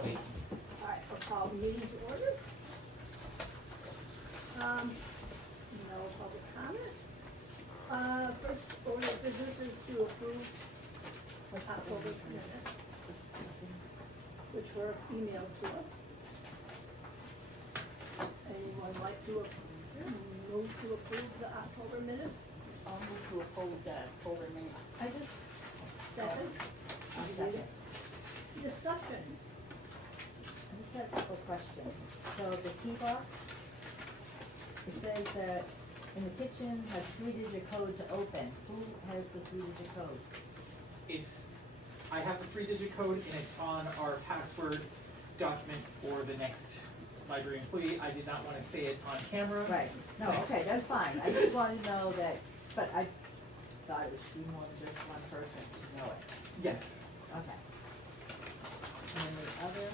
Definitely. All right, I'll call the meeting to order. No public comment. First order of business is to approve October minutes, which were emailed to us. Anyone like to move to approve the October minutes? I'll move to uphold the October minutes. I just, Second? I'll second. Discussion. I just have a couple questions. So the key box, it says that in the kitchen has 3-digit code to open. Who has the 3-digit code? I have the 3-digit code and it's on our password document for the next library employee. I did not want to say it on camera. Right, no, okay, that's fine. I just wanted to know that, but I thought it should be more than just one person to know it. Yes. Okay. And then the other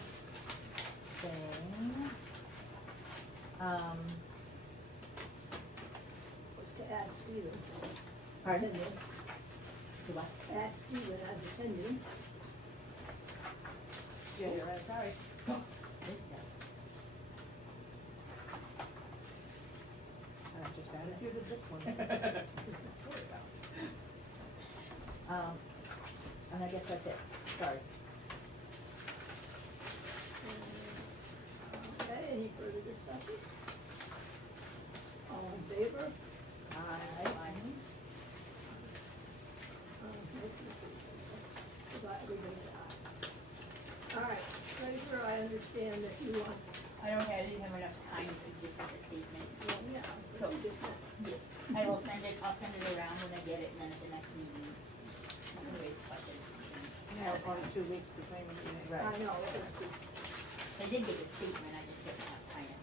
thing, Was to add Stephen. pardon? Attending. Do what? Add Stephen as attending. Yeah, you're right, sorry. Missed that. I just added you to this one. There we go. And I guess that's it, sorry. Okay, any further discussion? All in favor? Everybody's aye. All right, treasurer, I understand that you want, I didn't have enough time to get the statement. well, yeah, but you did that. Yes, I'll send it around when I get it, and then at the next meeting, anyways, budget. Yeah, it's only 2 weeks between the meetings. I Right. know, I did get the statement, I just didn't have time to.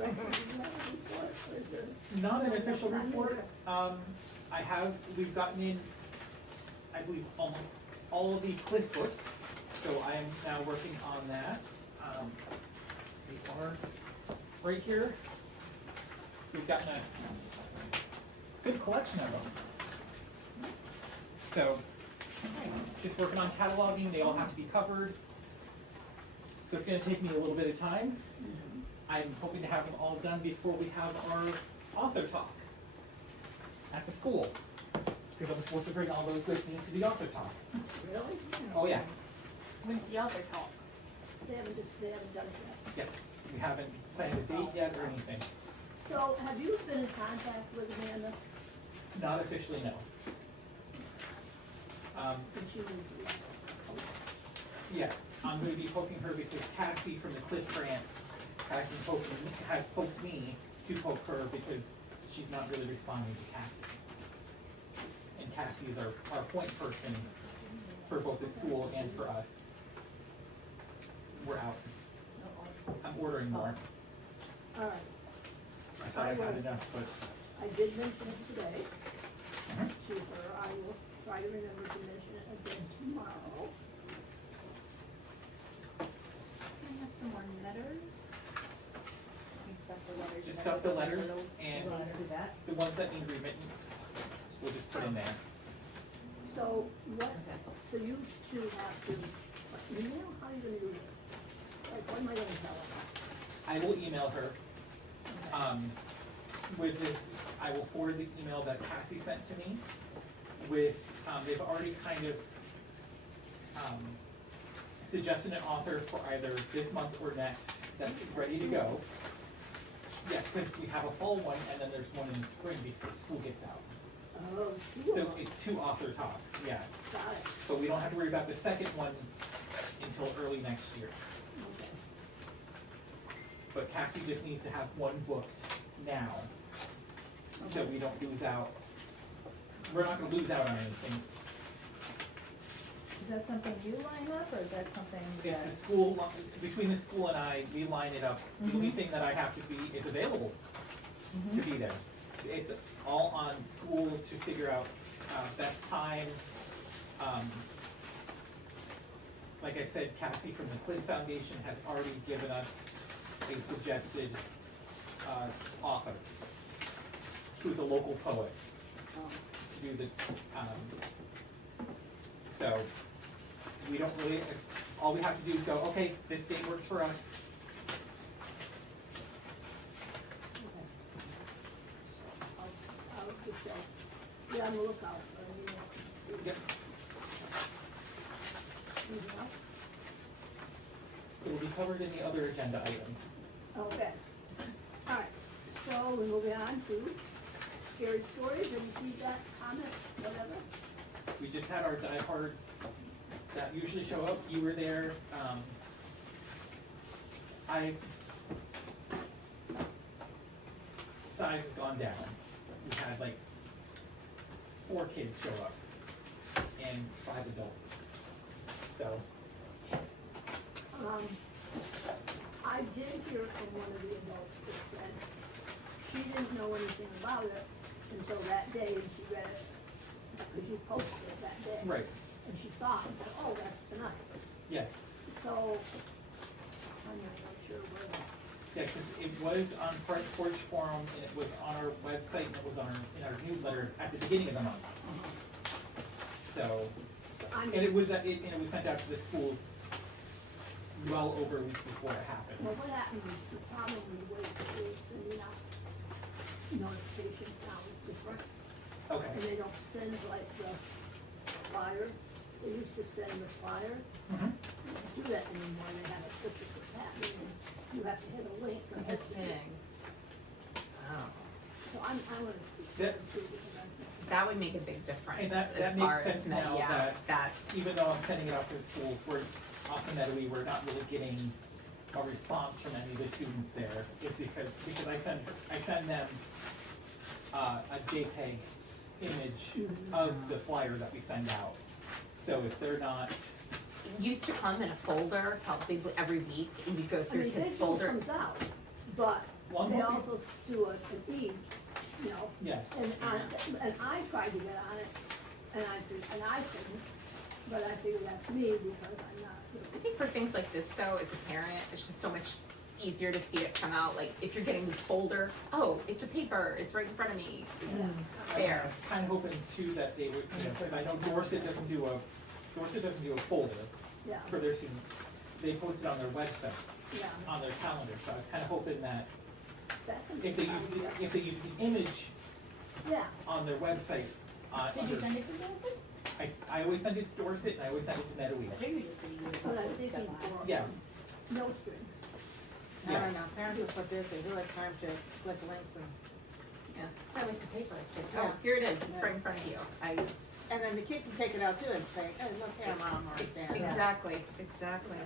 report, or is there? Not an official report. We've gotten in, I believe, almost all of the Cliff books, so I am now working on that. They are right here. We've gotten a good collection of them. So, just working on cataloging, they all have to be covered. So it's gonna take me a little bit of time. I'm hoping to have them all done before we have our author talk at the school. Because I'm supposed to bring all those with me to the author talk. Really? Oh, yeah. When's the other talk? They haven't done it yet. Yeah. We haven't planned a date yet or anything. So have you been in contact with Amanda? Not officially, no. Did you? Yeah, I'm gonna be poking her because Cassie from the Cliff Grant has poked me to poke her because she's not really responding to Cassie. And Cassie is our point person for both the school and for us. We're out. I'm ordering more. All right, I thought I had enough, but I did mention it today Mhm. to her. I will try to remember to mention it again tomorrow. Can I have some more letters? just stuff the letters You and wanna do that? the ones that need remittance, we'll just put in there. So what, Okay. so you two have to, email, how are you gonna do this? Like, what am I gonna tell her? I will email her. Okay. With this, I will forward the email that Cassie sent to me with, they've already kind of, suggested an author for either this month or next that's ready to go. Yeah, because we have a fall one and then there's one in the spring before school gets out. Oh, two So of them. it's 2 author talks, yeah. Got it, So we don't have to worry about the second one until early next year. okay. But Cassie just needs to have one booked now, so we don't lose out. We're not gonna lose out on anything. Is that something you line up, or is that something It's that? the school, between the school and I, we line it up. The only thing that I have to be is available to be there. It's all on school to figure out, best time. Like I said, Cassie from the Cliff Foundation has already given us a suggested, author, who's a local poet, to do the, so, we don't really, all we have to do is go, okay, this date works for us. Okay. I'll just say, be on the lookout for any, Yep. anything else? It will be covered in the other agenda items. Okay. All right, so we're moving on to scary stories, and feedback, comments, whatever. We just had our diehards that usually show up, you were there, size has gone down. We had like 4 kids show up and 5 adults. So, I did hear from one of the adults that said she didn't know anything about it until that day, and she read it, because you posted it that day. right, And she saw it and said, oh, that's tonight. yes. So, I'm not sure where that, Yeah, because it was on Front Porch Forum, and it was on our website, and it was on in our newsletter at the beginning of the month. So, I'm, and it was sent out to the schools well over a week before it happened. well, what happened is the problem with the way it is sending out notifications now is different. Okay. And they don't send like the flyer, they used to send the flyer, Mhm. they don't do that anymore, they have a specific happening, and you have to hit a link or hit the thing. Oh. So I'm gonna speak to That- them too, because I'm thinking, That would make a big difference And that as makes far sense as now yeah, that even though I'm sending it out to the schools, ultimately, we're not really getting a response from any of the students there, is because I send them, a JPEG image of the flyer that we send out. So if they're not, it used to come in a folder, probably every week, and you go I through mean, kids' this folder. comes out, but Well, I'm they hoping- also do an e, you know, yeah, and I tried to get on it, and I couldn't, but I figured that's me because I'm not I really. think for things like this though, as a parent, it's just so much easier to see it come out, like if you're getting the folder, oh, it's a paper, it's right in front of me, Yeah. it's there. I'm kind of hoping too that they would, because I know Dorset doesn't do a folder Yeah, for their students. They post it on their website, yeah, on their calendar, so I was kind of hoping that that's a if big they use idea. if they use the image Yeah, on their website, Did you send it to them? I always send it to Dorset and I always send it to Netawee. I figured you said you would. but I'm thinking for Yeah. no strings. I Yeah. don't know, parents are so busy, who has time to click links and, Yeah, I like the paper, it's like, Yeah. oh, here it is, it's right in front of you. and then the kid can take it out too and say, hey, look here, mom or dad. Exactly,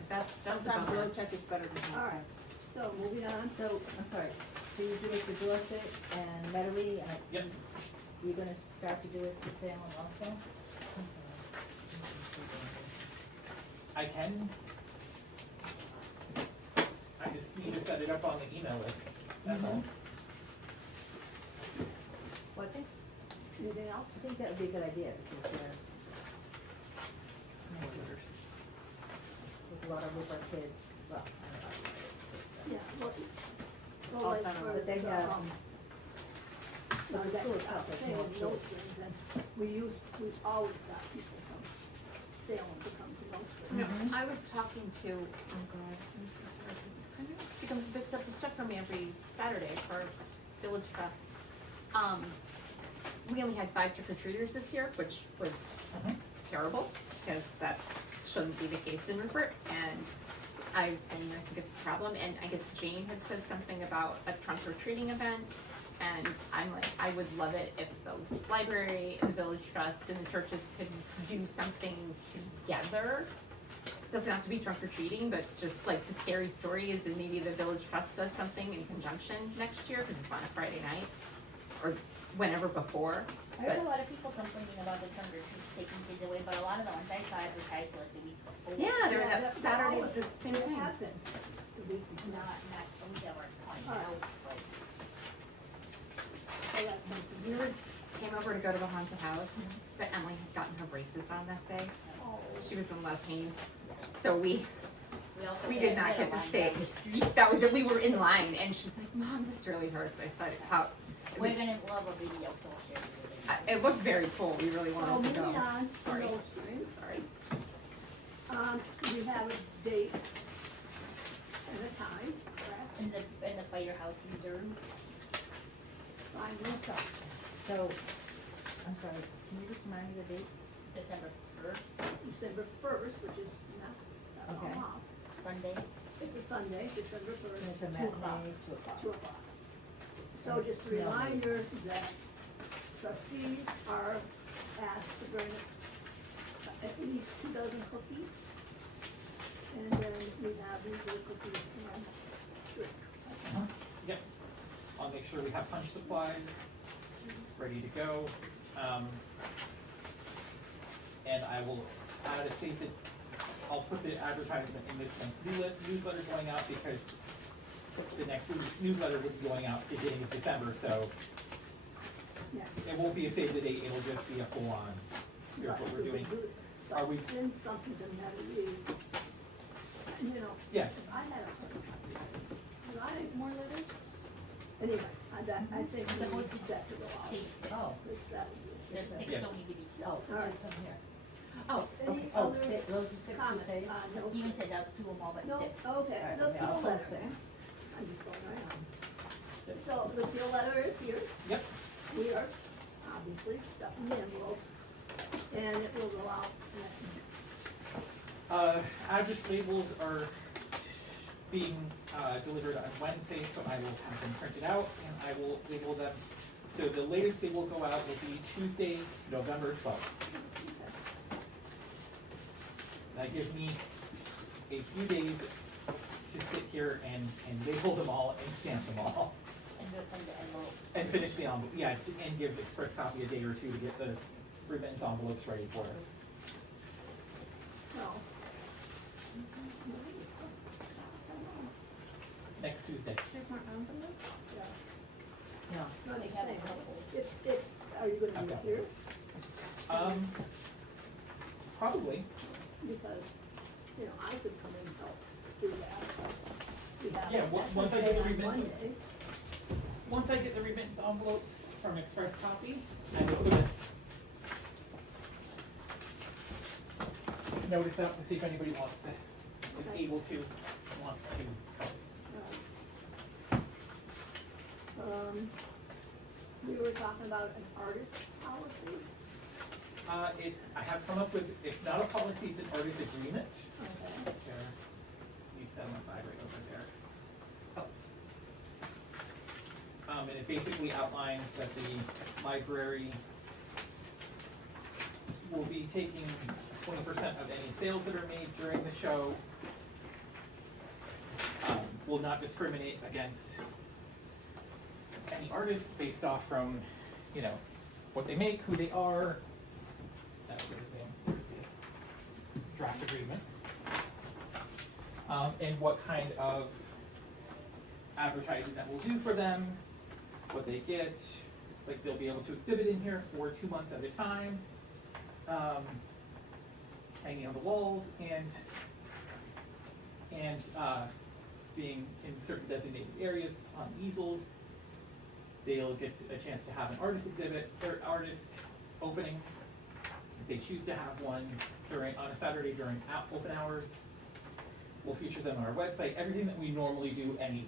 that's a Sometimes bummer. low tech is better than high All tech. right, so moving on, So, I'm sorry, so you do it for Dorset and Metairie, and Yep. you're gonna start to do it for Salem also? I'm sorry. I can. I just need to set it up on the email list, that's all. Well, I think, anything else? I think that would be a good idea, because with a lot of Woodward kids, well, I don't know. Yeah, well, All like time, for but they the, have- no, the that- school itself has Salem more no kids. strings, and we've always got people from Salem to come to no strings. No, I was talking to, oh god, she comes and picks up the stuff for me every Saturday for Village Trust. We only had 5 trick-or-treaters this year, which was Mhm. terrible, because that shouldn't be the case in Rupert, and I was saying, I think it's a problem, and I guess Jane had said something about a trunk-or-treating event, and I'm like, I would love it if the library and the Village Trust and the churches could do something together. Doesn't have to be trunk or treating, but just like the scary stories, and maybe the Village Trust does something in conjunction next year, because it's on a Friday night, or whenever before. I heard a lot of people complaining about the Thunder Trees taking kids away, but a lot of the ones I saw advertised like the week before. Yeah, there was Yeah, that that Saturday, always- the same that thing. happened the week before. Not a week that we're calling Alright. out, but. So that's something. We came over to go to the haunted house, but Emily had gotten her braces on that day. Oh, She was in a lot of pain, so we also did had not a get to line stay. down. That was it, we were in line, and she's like, Mom, this really hurts. I said, how? We're gonna love a video, so I'll share it with you. It looked very cool, we really So wanted to moving go. on to Sorry. no strings, Sorry. we have a So, I'm sorry, can you just remind me the date? December first, December first, which is not Okay. long off. Sunday. It's a Sunday, December And it's first, a 2 o'clock. matinee, 2 o'clock. 2 o'clock. So And just a it's reminder that trustees are asked to bring at least 2 dozen cookies. And then we have usually cookies and drink. Yep. I'll make sure we have punch supplies ready to go. And I will add a safe, I'll put the advertisement in this month's newsletter going out because the next newsletter will be going out beginning of December, so Yeah. it won't be a save the date, it'll just be a full on, here's what we're doing. Are we- But send something to Natalie, you know. Yeah. I had a hard copy. I think More letters? anyway, I think The we BoT need that to go out. Page 6. Oh, Because that would be- There's 6 Yeah. don't need to be. oh, Alright. there's some here. Oh, Any Oh, other those are 6 to comments say? on those? Even says out 2 of them all but No, 6. okay, Alright, the okay, I'll appeal pull letter. 6. I'm just going right on. So the appeal letter is here. Yep. We are obviously stuffing the envelopes, and it will go out next week. Address labels are being, delivered on Wednesday, so I will have them printed out and I will label them. So the latest they will go out will be Tuesday, November 12th. That gives me a few days to sit here and label them all and stamp them all. And do it from the envelope. And finish the envelope, yeah, and give Express Copy a day or two to get the ribbons envelopes ready for us. No. Next Tuesday. There's more envelopes? Yeah. No. No, They I'm have a saying, couple. are you gonna I've be got here? Probably, Because, you know, I could come in and help do that. We have Yeah, that once I get day the on ribbons- Monday. once I get the remittance envelopes from Express Copy, I will put a notice out to see if anybody wants to, is Okay. able to, wants to help. We were talking about an artist policy. I have come up with, it's not a policy, it's an artist agreement. Okay. There, you set them aside right over there. And it basically outlines that the library will be taking 20% of any sales that are made during the show. Will not discriminate against any artist based off from, you know, what they make, who they are. That's what his name, here's the draft agreement. And what kind of advertising that will do for them, what they get, like they'll be able to exhibit in here for 2 months at a time, hanging on the walls and being in certain designated areas on easels. They'll get a chance to have an artist exhibit, or artist opening, if they choose to have one on a Saturday during open hours. We'll feature them on our website, everything that we normally do anyway.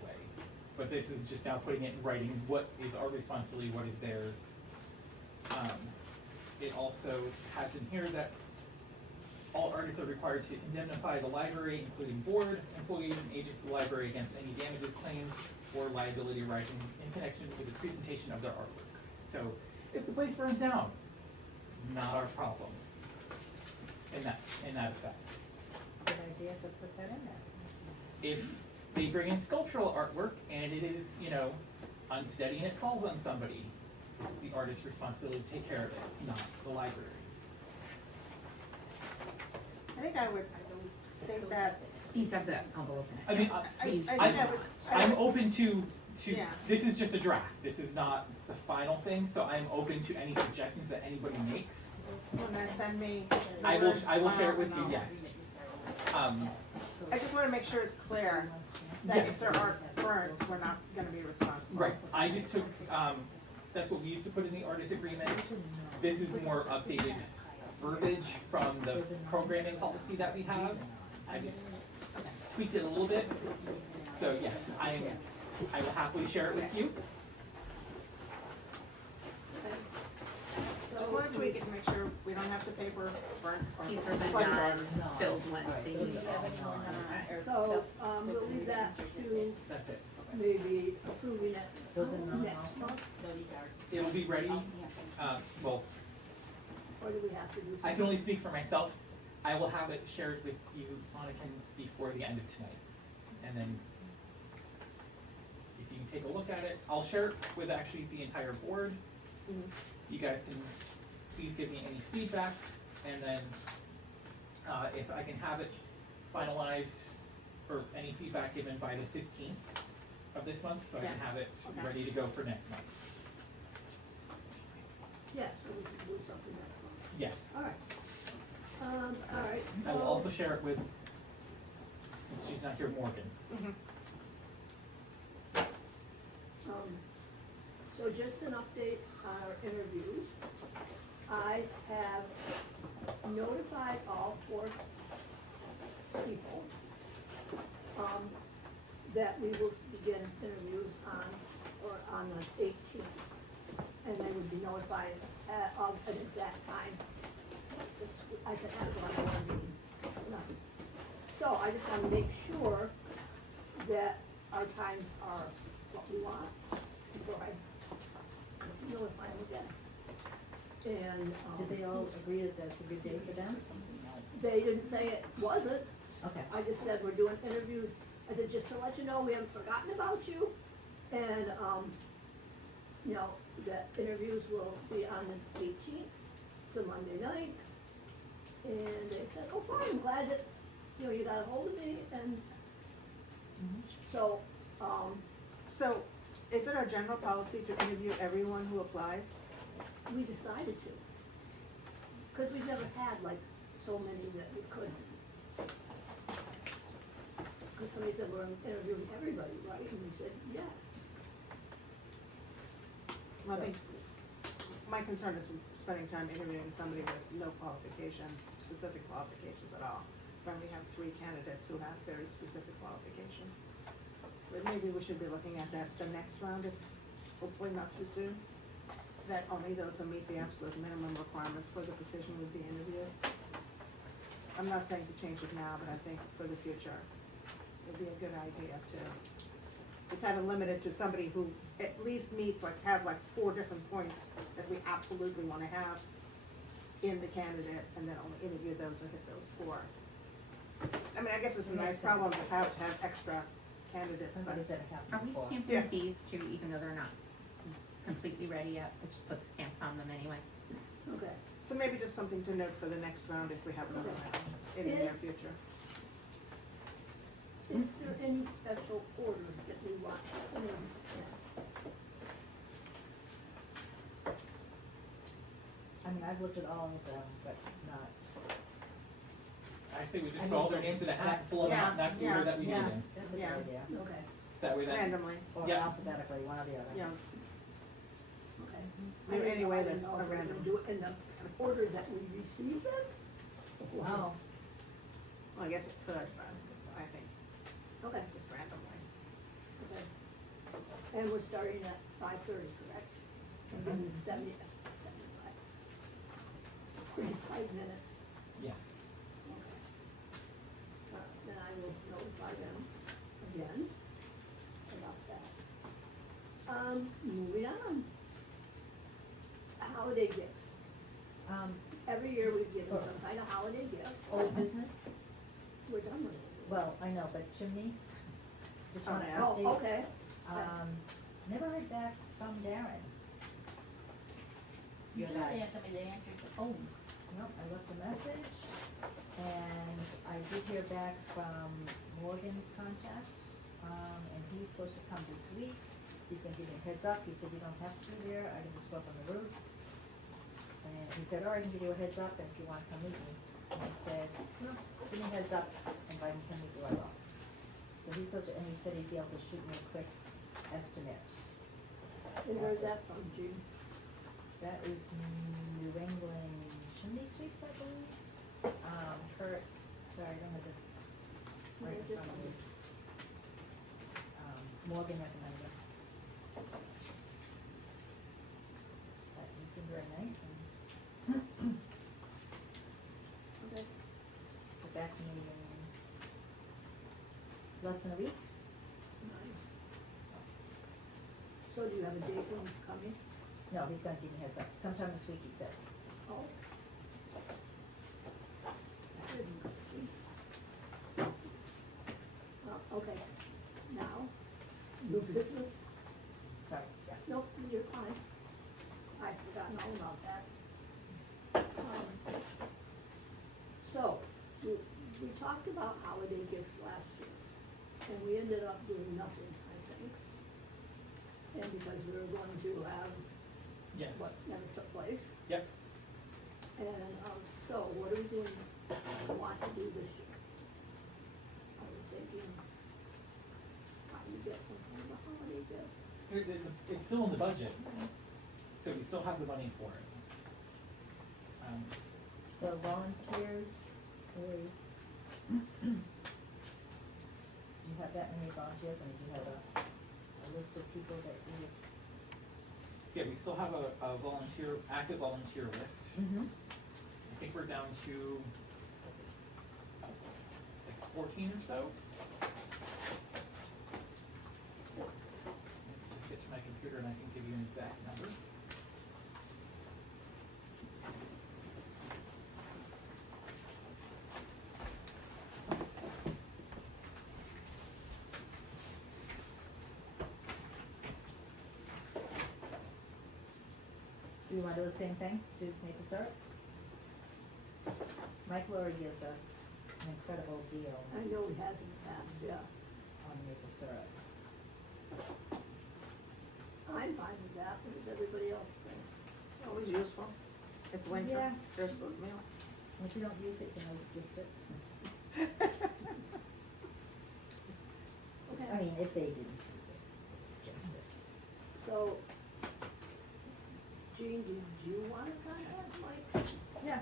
But this is just now putting it in writing, what is our responsibility, what is theirs. It also has in here that all artists are required to indemnify the library, including board, employees, and agents of the library against any damages, claims, or liability arising in connection with the presentation of their artwork. So if the place burns down, not our problem. In that effect. Good idea to put that in there. If they bring in sculptural artwork and it is, you know, unsteady and it falls on somebody, it's the artist's responsibility to take care of it, it's not the library's. I think I would state that, These have the envelope in it. I mean, Please. I think I would. I'm open to, Yeah. this is just a draft, this is not the final thing, so I'm open to any suggestions that anybody makes. When they send me. I will share it with you, no. yes. I just wanna make sure it's clear that Yes. if there are burns, we're not gonna be responsible. Right, I just took, that's what we used to put in the artist agreement. This is more updated verbiage from the programming policy that we have. I just tweaked it a little bit. So yes, I will happily share it with you. just wanna tweak it to make sure we don't have to pay for burnt or. These are the fun burn. non-filled ones, Alright, they those use are all non- So, we'll leave that to That's it. maybe approving it Those are non next also? month, No, these are. It'll be ready, well, or do we have to do something? I can only speak for myself. I will have it shared with you, Monica, before the end of tonight. And then if you take a look at it, I'll share it with actually the entire board. You guys can please give me any feedback, and then if I can have it finalized or any feedback given by the 15th of this month, so I can Yeah. have it Okay. ready to go for next month. Yeah, so we can do something next month. Yes. Alright. Alright, I will so, also share it with, since she's not here, Morgan. so just an update on our interviews. I have notified all 4 people, that we will begin interviews on the 18th. And they would be notified of an exact time. I said, after our board meeting. So I just wanna make sure that our times are what we want before I notify them again. And, Did they all agree that that's a good day for them? they didn't say it wasn't. Okay. I just said, we're doing interviews. I said, just to let you know, we haven't forgotten about you. And, you know, that interviews will be on the 18th, it's a Monday night. And they said, oh, fine, I'm glad that, you know, you got a hold of me, and so, So, is it our general policy to interview everyone who applies? we decided to. Cause we've never had like so many that we could. Cause somebody said, we're interviewing everybody, right? And we said, yes. Well, I think, my concern is spending time interviewing somebody with no qualifications, specific qualifications at all. When we have 3 candidates who have very specific qualifications. But maybe we should be looking at that the next round, if, hopefully not too soon. That only those who meet the absolute minimum requirements for the position would be interviewed. I'm not saying to change it now, but I think for the future, it'd be a good idea to kind of limit it to somebody who at least meets, have 4 different points that we absolutely wanna have in the candidate, and then only interview those who hit those 4. I mean, I guess it's a nice problem to have extra candidates, but. Somebody said it happened Are we before. stamping Yeah. these too, even though they're not completely ready yet, we just put the stamps on them anyway? Okay. So maybe just something to note for the next round if we have another round in the near future. Is there any special order that we want? I mean, I've looked at all of them, but not, I say we just I put all mean, their names in a hat, pull them out, and that's the Yeah, order that we do yeah. them. that's a Yeah. good idea. Okay, That way then, Randomly, Or Yeah. alphabetically, one or the other. yeah. okay. Do any way I didn't that's know a if we were random. gonna do it in the order that we receive them? Wow. Well, I guess it could, but I think Okay, just randomly. okay. And we're starting at 5:30, correct? And then 75. 5 minutes. yes. Okay. Then I will notify them again about that. Moving on. Holiday gifts. Every year we give them some kind of holiday gift. Old business, We're done with it. well, I know, but chimney, just Oh, wanna yeah. update. Oh, okay. Never heard back from Darren. Your Usually guy. they have somebody they answer to, oh, Nope, I left a message, and I did hear back from Morgan's contact, and he's supposed to come this week. He's gonna give me a heads up, he said you don't have to be there, I can just go up on the roof. And he said, I can give you a heads up if you wanna come meet me. And I said, no, give me a heads up, and if I can come meet you, I will. So he's supposed to, and he said he'd be able to shoot me a quick estimate. And where's that from, Gene? That is New England Chimney Sweeps, I believe. Kurt, sorry, I don't have the right in front of me. Morgan recommended. But he seemed very nice, and meeting less than a week. So do you have a date when it's coming? No, he's gonna give me heads up, sometime this week, he said. Oh. That isn't good. Okay, now, new business, Sorry, yeah. nope, you're fine. I've forgotten all about that. So, we talked about holiday gifts last year, and we ended up doing nothing, I think. And because we were going to have Yes. what never took place. Yep. And, so what are we doing, want to do this year? I was thinking, how do you get some kind of a holiday gift? It's still in the budget, so we still have the money for it. So volunteers, you have that many volunteers, and you have a list of people that you would. Yeah, we still have a volunteer, active volunteer list. I think we're down to like 14 or so. Just get to my computer and I can give you an exact number. Do you want to do the same thing, do maple syrup? Mike Laurie gives us an incredible deal I know he has in the past, yeah. on maple syrup. I'm fine with that, what does everybody else think? It's always useful. It's winter, Yeah. there's oatmeal. And if you don't use it, you can always gift it. Okay. I mean, if they didn't use it, gift it. So, Jean, did you wanna contact Mike? Yeah,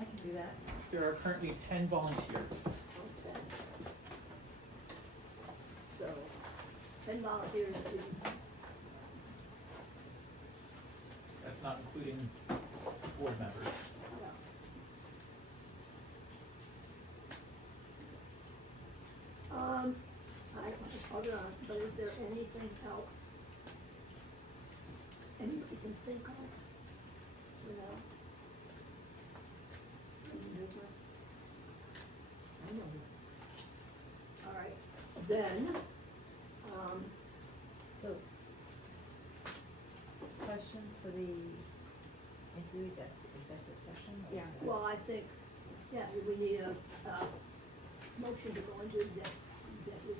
I can do that. There are currently 10 volunteers. Okay. So, 10 volunteers, That's not including board members. yeah. Other, but is there anything else? Anything you can think of, you know? In business? I know. All right, then, So, questions for the interviewees at executive session? Or Yeah. is that- well, I think, yeah, we need a motion to go into executive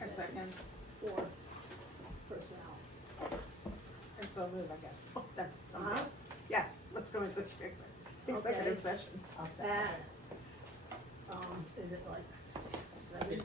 A session second, for personnel. and so move, I guess. Oh, that's something Uh-huh. else. Yes, let's go into executive Okay. session. I'll second At, it. is it like 7:30?